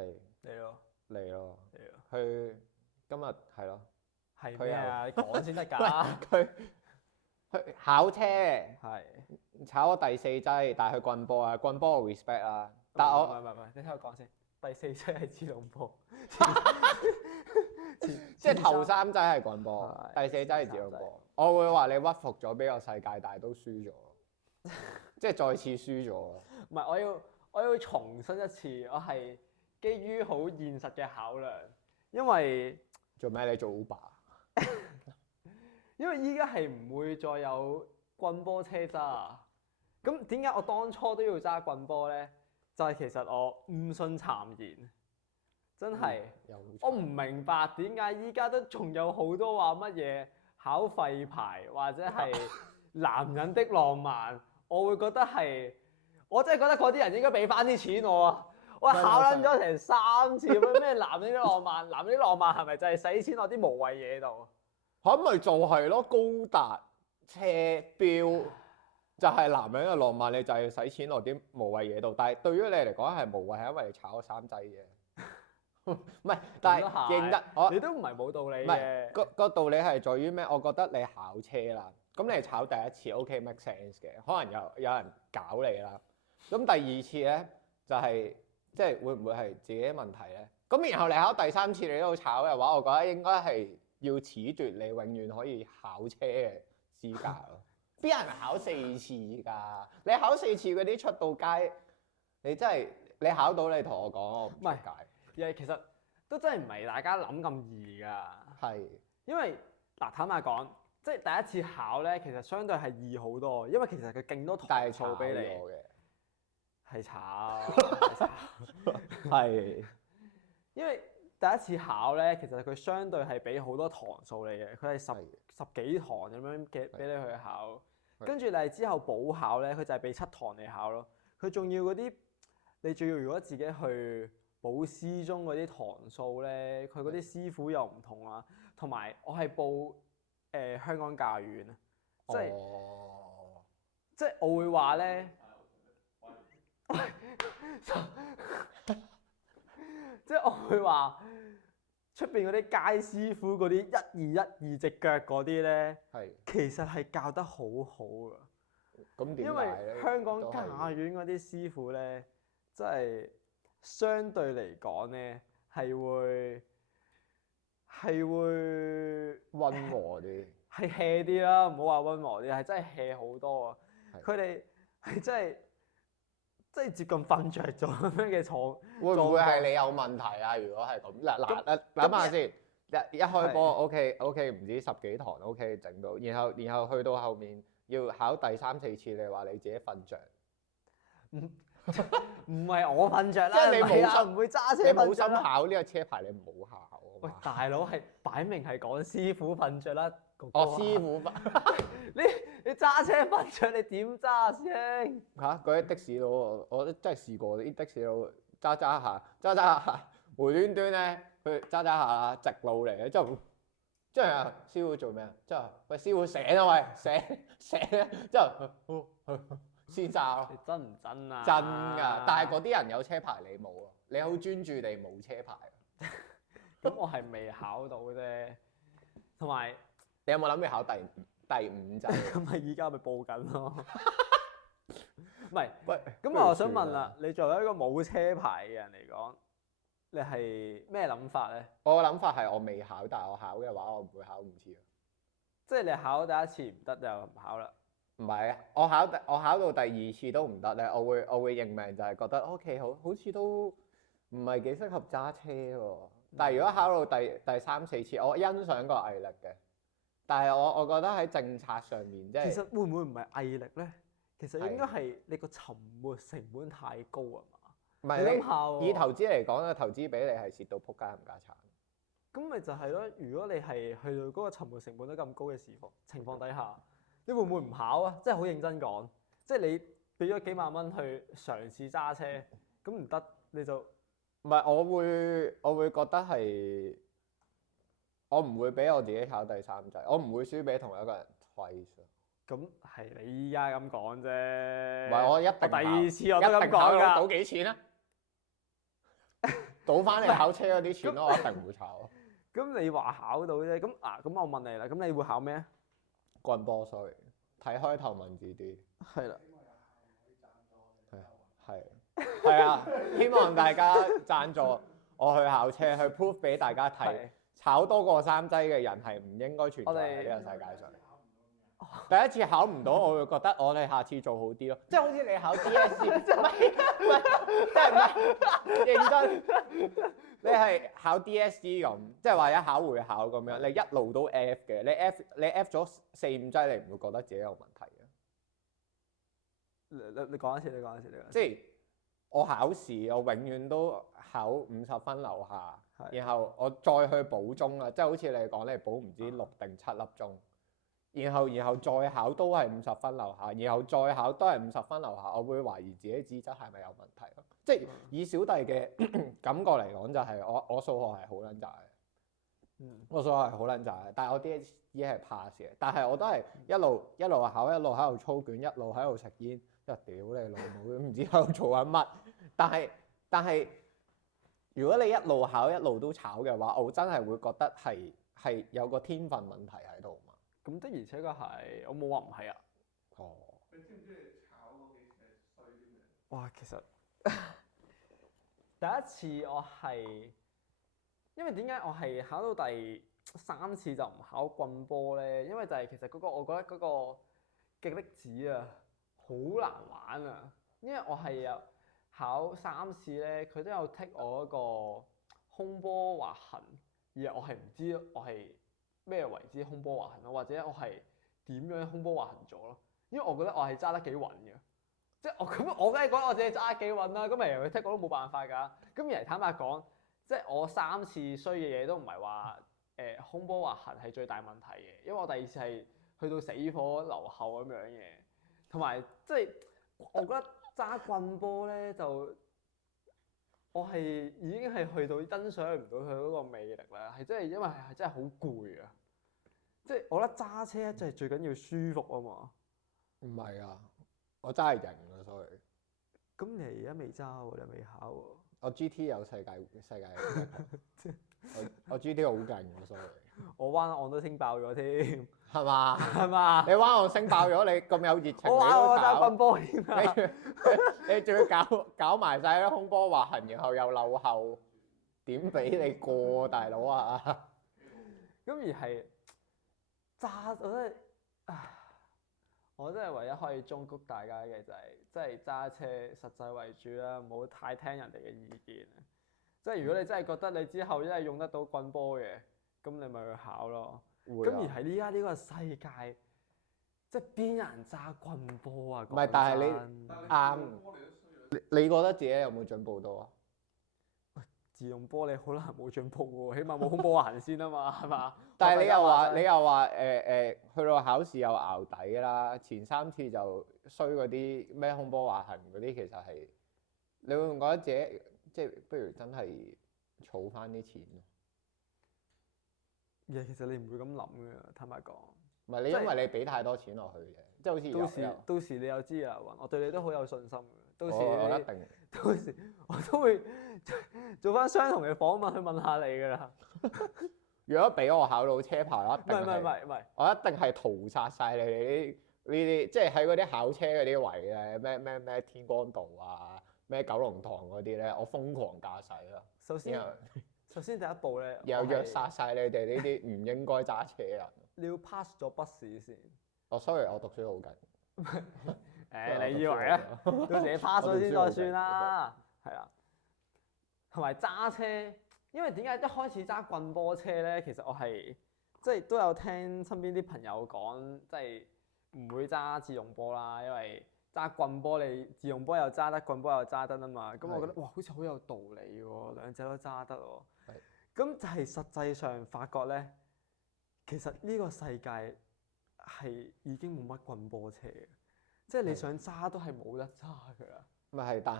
係嚟咯，嚟咯。嚟咯。佢今日係咯，係咩啊？你講先得㗎。佢考車係。炒咗第4劑，但係佢棍波啊，棍波我 respect 啦。但係我唔係，你聽我講先。第4劑係自動波，即係頭3劑係棍波，第4劑係自動波。我會話你屈服咗俾個世界，但係都輸咗，即係再次輸咗。唔係，我要重申一次，我係基於好現實嘅考量，因為做咩你做 Uber？因為依家係唔會再有棍波車揸。咁點解我當初都要揸棍波咧？就係其實我誤信讒言，真係、我唔明白點解依家都仲有好多話乜嘢考廢牌或者係男人的浪漫，我會覺得係，我真係覺得嗰啲人應該俾翻啲錢我啊！我考撚咗成3次咁咩男人的浪漫，男人的浪漫係咪就係使錢落啲無謂嘢度？可咪就係咯，高達車標就係男人嘅浪漫，你就係使錢落啲無謂嘢度。但係對於你嚟講係無謂，係因為你炒咗3劑啫。唔係，但係認得你都唔係冇道理唔嘅。係個道理係在於咩？我覺得你考車啦，咁你炒第一次 OK make sense 嘅，可能有人搞你啦。咁第2次咧就係即係會唔會係自己嘅問題咧？咁然後你考第3次你都炒嘅話，我覺得應該係要褫奪你永遠可以考車嘅資格咯。邊有人考4次㗎？你考4次嗰啲出到街，你真係你考到你同我講，我唔出街。其實都真係唔係大家諗咁易㗎。係。因為嗱坦白講，即係第一次考咧，其實相對係易好多，因為其實佢勁多堂數俾你。係炒。係。因為第一次考咧，其實佢相對係俾好多堂數你嘅，佢係十幾堂咁樣嘅俾你去考。跟住你之後補考咧，佢就係俾7堂你考咯。佢仲要嗰啲，你仲要如果自己去補師中嗰啲堂數咧，佢嗰啲師傅又唔同啦。同埋我係報香港教院啊，即係我會話咧，即係我會話出邊嗰啲街師傅嗰啲1、2、1、2隻腳嗰啲咧，其實係教得好好㗎。咁點解咧？因為香港教院嗰啲師傅咧，真係相對嚟講咧係會溫和啲，係 hea 啲啦，唔好話溫和啲，係真係 hea 好多啊！佢哋係真係接近瞓着咗咁樣嘅狀，會唔會係你有問題啊？如果係咁，嗱諗下先，一開波 OK 唔止10幾堂 OK 整到，然後去到後面要考第3、4次，你話你自己瞓着？唔係我瞓着啦，即係你冇心唔會揸車，你冇心考呢個車牌，你唔好考。喂，大佬係擺明係講師傅瞓着啦，師傅瞓。你揸車瞓着，你點揸先？嗰啲的士佬，我真係試過啲的士佬揸下，無端端咧佢揸下直路嚟嘅，之後師傅做咩啊？之後喂師傅醒啊喂，醒啊！之後先揸咯。你真唔真啊？真㗎，但係嗰啲人有車牌你冇啊，你好專注地冇車牌。咁我係未考到啫，同埋你有冇諗住考第5劑？咁咪依家咪報緊咯。唔係，咁我想問啦，你作為一個冇車牌嘅人嚟講，你係咩諗法咧？我嘅諗法係我未考，但係我考嘅話，我唔會考5次。即係你考第一次唔得就唔考啦。唔係啊，我考到第2次都唔得咧，我會認命，就係覺得 OK 好似都唔係幾適合揸車喎。但係如果考到第3、4次，我欣賞個毅力嘅。但係我覺得喺政策上面，即係其實會唔會唔係毅力咧？其實應該係你個沉沒成本太高啊嘛。唔係你以投資嚟講咧，投資俾你係蝕到撲街冚家鏟。咁咪就係咯。如果你係去到嗰個沉沒成本都咁高嘅情況底下，你會唔會唔考啊？即係好認真講，即係你俾咗幾萬蚊去嘗試揸車，咁唔得你就唔係我會覺得係我唔會俾我自己考第3劑，我唔會輸俾同一個人 twice。咁係你依家咁講啫。唔係我一定第2次我都咁講㗎。賭幾錢啊？倒翻嚟考車嗰啲錢咯，我一定唔會炒。咁你話考到啫，咁我問你啦，咁你會考咩啊？棍波 sorry，睇開頭文字啲。係啦，係啊，希望大家贊助我去考車，去 prove 俾大家睇，係炒多過3劑嘅人係唔應該存在喺呢個世界上。第一次考唔到，我會覺得我哋下次做好啲咯，即係好似你考 DSE，唔係認真，你係考 DSE 咁，即係話一考會考咁樣，你一路都 F 嘅，你 F 咗4-5劑，你唔會覺得自己有問題嘅。你講一次，你講一次。即係我考試，我永遠都考50分樓下，然後我再去補鐘啦，即係好似你講，你補唔知6定7粒鐘。然後再考都係50分樓下，然後再考都係50分樓下，我會懷疑自己資質係咪有問題咯？即係以小弟嘅感覺嚟講，就係我數學係好撚渣嘅，我數學係好撚渣嘅，但係我 DSE 係 pass 嘅，但係我都係一路考，一路喺度操卷，一路喺度食煙，一屌你老母，唔知喺度做緊乜。但係如果你一路考一路都炒嘅話，我真係會覺得係有個天分問題喺度。咁的而且確係，我冇話唔係啊。哦。你知唔知你炒嗰幾次係衰啲咩？哇，其實第一次我係，因為點解我係考到第3次就唔考棍波咧？因為就係其實嗰個我覺得嗰個極力子啊，好難玩啊。因為我係有考3次咧，佢都有剔我嗰個空波滑行，而我係唔知我係咩為之空波滑行咯，或者我係點樣空波滑行咗咯？因為我覺得我係揸得幾穩嘅，即係我梗係覺得我自己揸得幾穩啦。咁咪佢剔我都冇辦法㗎。咁而坦白講，即係我3次衰嘅嘢都唔係話空波滑行係最大問題嘅，因為我第2次係去到死火留後咁樣嘅，同埋即係我覺得揸棍波咧就我係已經係去到欣賞唔到佢嗰個魅力啦，係真係因為係真係好攰啊！即係我覺得揸車真係最緊要舒服啊嘛。唔係啊，我真係型啊，sorry。咁你而家未揸喎，你未考喎。我 GT 有世界我 GT 好勁啊，sorry。我灣岸都升爆咗添，係嘛？係嘛？你灣岸升爆咗，你咁有熱情，我你都我揸棍搞，波添啊！你仲要搞埋晒啲空波滑行，然後又漏後，點俾你過大佬啊？咁而係揸，我真係唯一可以忠告大家嘅就係，即係揸車實際為主啦，唔好太聽人哋嘅意見。即係如果你真係覺得你之後真係用得到棍波嘅，咁你咪去考咯。咁而喺依家呢個世界，即係邊有人揸棍波啊？唔係，但係你啱，波你都衰咗。你覺得自己有冇進步到啊？自動波你好難冇進步喎，起碼冇空波行先啊嘛，係嘛？但係你又話去到考試又熬底啦，前3次就衰嗰啲咩空波滑行嗰啲，其實係你會唔覺得自己即係不如真係儲翻啲錢？其實你唔會咁諗嘅，坦白講。唔係你因為你俾太多錢落去嘅，即係好似到時你有知啊，雲，我對你都好有信心嘅。到時我一定，到時我都會做翻相同嘅訪問去問下你㗎啦。如果俾我考到車牌，我一定唔係，我一定係屠殺晒你哋呢啲，即係喺嗰啲考車嗰啲位咧，咩天光道啊，咩九龍塘嗰啲咧，我瘋狂駕駛咯。首先第一步咧，又虐殺晒你哋呢啲唔應該揸車人。你要 pass 咗筆試先。sorry，我讀書好勁。你以為啊？到時你 pass 咗先再算啦。係啦，同埋揸車，因為點解一開始揸棍波車咧？其實我係即係都有聽身邊啲朋友講，即係唔會揸自動波啦，因為揸棍波你自動波又揸得，棍波又揸得啊嘛。咁我覺得哇，好似好有道理喎，兩者都揸得喎。咁就係實際上發覺咧，其實呢個世界係已經冇乜棍波車嘅，即係你想揸都係冇得揸㗎啦。唔係，但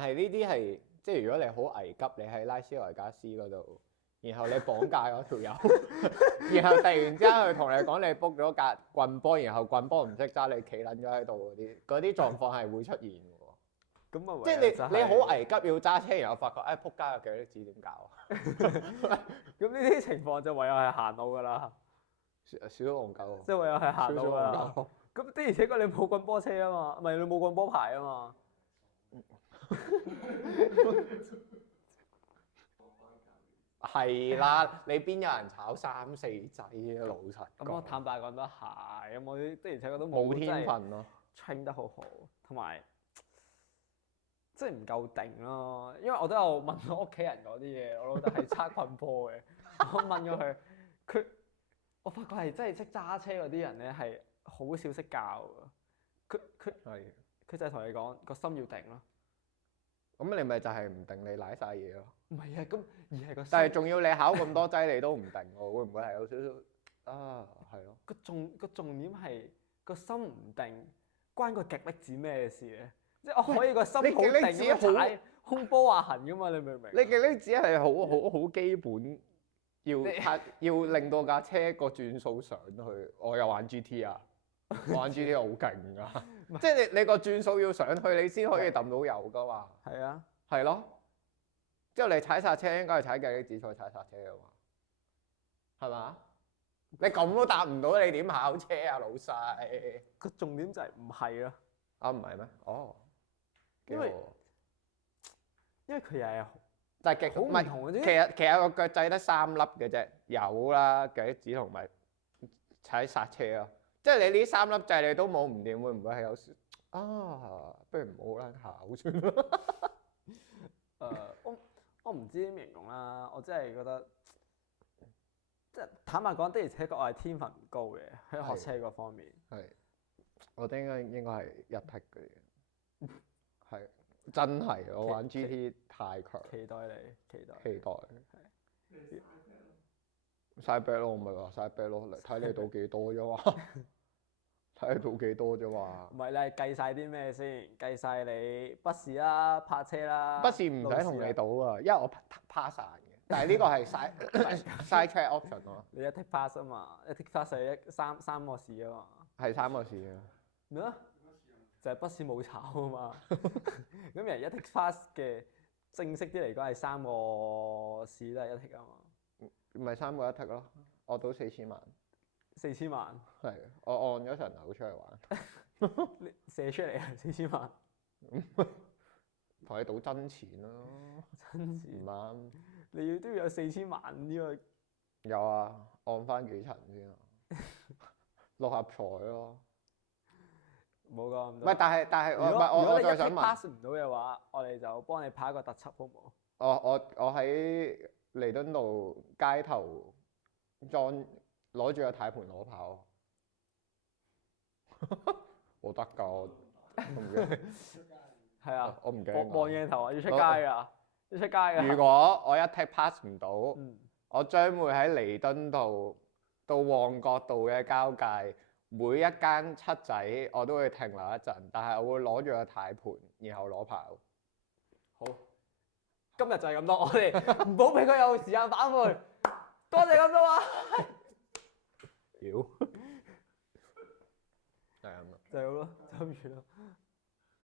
係呢啲係即係如果你好危急，你喺拉斯維加斯嗰度，然後你綁架嗰條友，然後突然之間佢同你講你 book 咗架棍波，然後棍波唔識揸，你企撚咗喺度嗰啲狀況係會出現嘅喎。咁啊，即係你好危急要揸車，然後發覺仆街有幾多紙點搞啊？咁呢啲情況就唯有係行路㗎啦，少少戇鳩喎，即係唯有係行路㗎啦。少少咁的而且確你冇棍波車啊嘛，唔係你冇棍波牌啊嘛。係啦，你邊有人炒3、4仔啊？老實咁我講，坦白講都係，咁我的而且確都冇天分咯。 train 得好好，同埋即係唔夠定咯。因為我都有問我屋企人嗰啲嘢，我老豆係揸棍波嘅，我問咗佢，我發覺係真係識揸車嗰啲人咧係好少識教㗎。佢就係同你講個心要定咯。咁你咪就係唔定你賴晒嘢咯。唔係啊，咁而係個心。但係仲要你考咁多劑你都唔定喎，會唔會係有少少啊？係咯。個重點係個心唔定，關個極力子咩事咧？即係我可以個心好定咁樣踩空波滑行噶嘛？你明唔明？你嘅呢只係好基本，要令到架車個轉數上去。我又玩 GT 啊，我玩 GT 好勁噶，即係你個轉數要上去，你先可以揼到油噶嘛。係啊，係咯。之後你踩剎車應該係踩嘅力子再踩剎車噶嘛，係嘛？你咁都答唔到，你點考車啊，老細？個重點就係唔係咯。啊，唔係咩？哦，因為佢又係但係好唔同嘅啫。其實個腳掣得3粒嘅啫，有啦，腳力子同埋踩剎車咯。即係你呢3粒掣你都冇唔掂，會唔會係有啊？不如唔好啦，考算啦。我唔知點形容啦，我真係覺得，即係坦白講，的而且確我係天分唔高嘅喺學車嗰方面。係，我覺得應該係一剔嘅，係真係我玩 GT 太強。期待你，期待。你嘥 back 咯，我咪話嘥 back 咯，睇你賭幾多啫嘛，睇你賭幾多啫嘛。唔係你係計晒啲咩先？計晒你筆試啦、泊車啦。筆試唔使同你賭啊，因為我 pass 曬嘅。但係呢個係side track option 咯。你一 take pass 啊嘛，一 take pass 係三個試啊嘛。係3個試啊。咩啊？就係筆試冇炒啊嘛。咁人一 take pass 嘅正式啲嚟講係3個試都係一 take 啊嘛。唔係3個一 tick 咯，我賭4000萬。4000萬。係，我按咗層樓出嚟玩。你射出嚟啊！4000萬。同你賭真錢咯。真錢。唔啱。你都要有4000萬呢個。有啊，按翻幾層先啊？6合彩咯。冇講咁多。唔係，但係如果你一再想 take 問。pass 唔到嘅話，我哋就幫你拍一個特輯好唔好？我喺彌敦道街頭攞住個軚盤攞跑，我得㗎，我唔驚。係啊，我唔驚。望鏡頭啊，要出街㗎，要出街㗎。如果我一 take pass 唔到，嗯，我將會喺彌敦道到旺角道嘅交界，每一間七仔我都會停留一陣，但係我會攞住個軚盤，然後攞跑。好，今日就係咁多，我哋唔好俾佢有時間反悔。多謝咁多啊！妖，係咁啊。就係咁咯，就咁完咯。